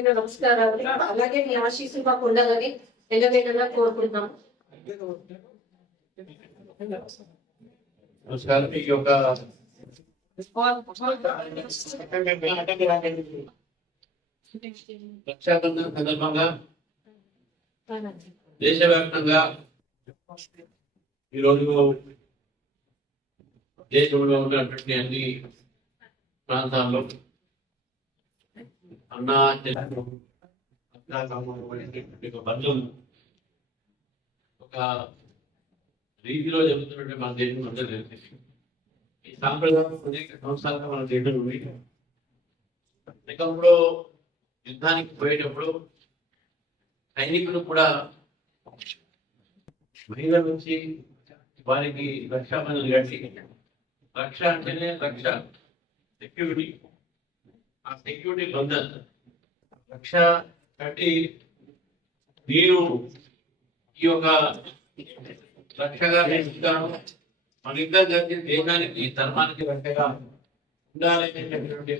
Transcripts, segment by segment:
పేరు నమస్కారాలు. అలాగే మీ ఆశీస్సులు మాకు ఉండాలని ఎల్లవేళలా కోరుకుంటున్నాం. నమస్కారం. ఈ యొక్క రక్షాబంధన్ సందర్భంగా దేశవ్యాప్తంగా ఈరోజు దేశంలో ఉన్నటువంటి అన్ని ప్రాంతాల్లో అన్నా బంధం ఒక రీతిలో జరుగుతున్నట్టు మన దేశం అందరూ తెలిసి ఈ సాంప్రదాయం అనేక సంవత్సరాలుగా మన దేశంలో ఉంది. గతంలో యుద్ధానికి పోయేటప్పుడు సైనికులు కూడా మహిళల నుంచి వారికి రక్షాబంధన కట్టి రక్ష అంటేనే రక్ష సెక్యూరిటీ, ఆ సెక్యూరిటీ బంధన్ రక్ష కట్టి మీరు ఈ యొక్క రక్షగా నేర్చుతాను మన ఇద్దరు కలిసి దేశానికి ధర్మానికి రక్షగా ఉండాలనేటటువంటి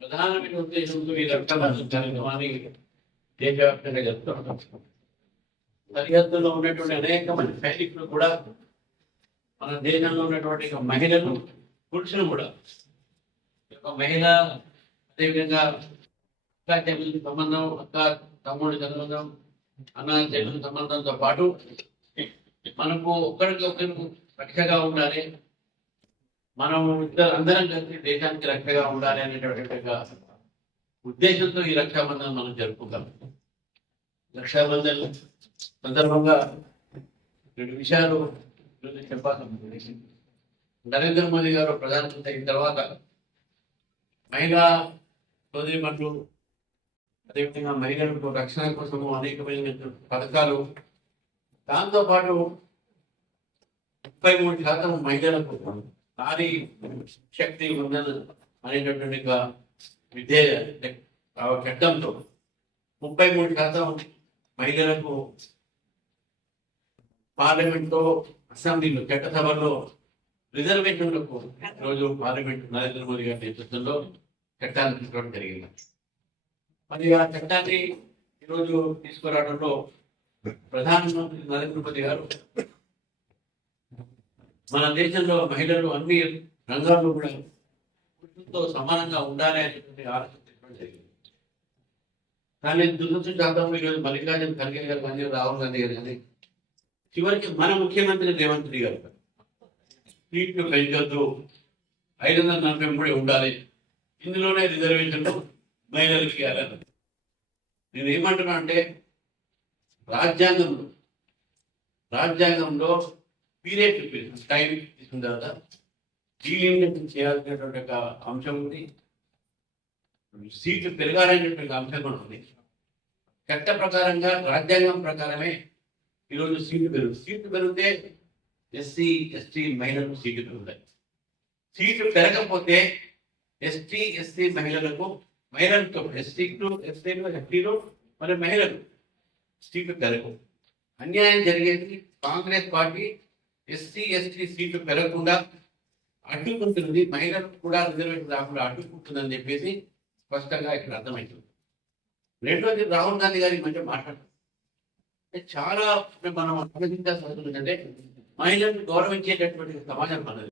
ప్రధానమైన ఉద్దేశంతో ఈ రక్షాబంధన కార్యక్రమాన్ని దేశవ్యాప్తంగా జరుపుతున్నాం. సరిహద్దులో ఉన్నటువంటి అనేక మంది సైనికులు కూడా మన దేశంలో ఉన్నటువంటి మహిళలు పురుషులు కూడా ఒక మహిళ అదేవిధంగా అక్క చెల్లెల సంబంధం, అక్క తమ్ముడి సంబంధం, అన్న చెల్లెల సంబంధంతో పాటు మనకు ఒకరికి రక్షగా ఉండాలి, మనం అందరం కలిసి దేశానికి రక్షగా ఉండాలి అనేటటువంటి ఉద్దేశంతో ఈ రక్షాబంధన్ మనం జరుపుకుంటాం. రక్షాబంధన్ సందర్భంగా రెండు విషయాలు చెప్పాలి. నరేంద్ర మోదీ గారు ప్రధానమంత్రి అయిన తర్వాత మహిళా సోదరిమణులు అదేవిధంగా మహిళలకు రక్షణ కోసం అనేకమైన పథకాలు, దాంతోపాటు 33% మహిళలకు నారీ శక్తి వందన అనేటటువంటి విద్య చట్టంతో 33% మహిళలకు పార్లమెంట్లో, అసెంబ్లీలో, చట్టసభలో రిజర్వేషన్లకు ఈరోజు పార్లమెంట్ నరేంద్ర మోదీ గారి నేతృత్వంలో చట్టాన్ని తీసుకోవడం జరిగింది. మరి ఆ చట్టాన్ని ఈరోజు తీసుకురావడంలో ప్రధానమంత్రి నరేంద్ర మోదీ గారు మన దేశంలో మహిళలు అన్ని రంగాల్లో కూడా పురుషులతో సమానంగా ఉండాలి అనేటువంటి ఆలోచన తీసుకోవడం జరిగింది. కానీ దురదృష్టవశాత్తు ఈరోజు మల్లికార్జున ఖర్గే గారు కానీ రాహుల్ గాంధీ గారు కానీ చివరికి మన ముఖ్యమంత్రి రేవంత్ రెడ్డి గారు సీట్లు పెంచొద్దు, 543 ఉండాలి, ఇందులోనే రిజర్వేషన్లు మహిళలకు ఇవ్వాలని. నేను ఏమంటున్నా అంటే రాజ్యాంగంలో పీరియడ్ టైం తీసుకున్న తర్వాత డీలిమిటేషన్ చేయాల్సినటువంటి ఒక అంశం ఉంది, సీట్లు పెరగాలనేటువంటి అంశం కూడా ఉంది. చట్ట ప్రకారంగా రాజ్యాంగం ప్రకారమే ఈరోజు సీట్లు పెరిగితే ఎస్సీ ఎస్టీ మహిళలకు సీట్లు పెరుగుతాయి. సీట్లు పెరగకపోతే ఎస్టీ ఎస్సీ మహిళలకు ఎస్టీలు మరి మహిళలు సీట్లు పెరగవు. అన్యాయం జరిగేది కాంగ్రెస్ పార్టీ ఎస్సీ ఎస్టీ సీట్లు పెరగకుండా అడ్డుకుంటుంది, మహిళలకు కూడా రిజర్వేషన్ రాకుండా అడ్డుకుంటుందని చెప్పేసి స్పష్టంగా ఇక్కడ అర్థమవుతుంది. రెండోది రాహుల్ గాంధీ గారి మధ్య మాట్లాడుతుంది చాలా మనం ఆలోచించాల్సిన అవసరం ఏంటంటే మహిళలను గౌరవించేటటువంటి సమాజం మనది.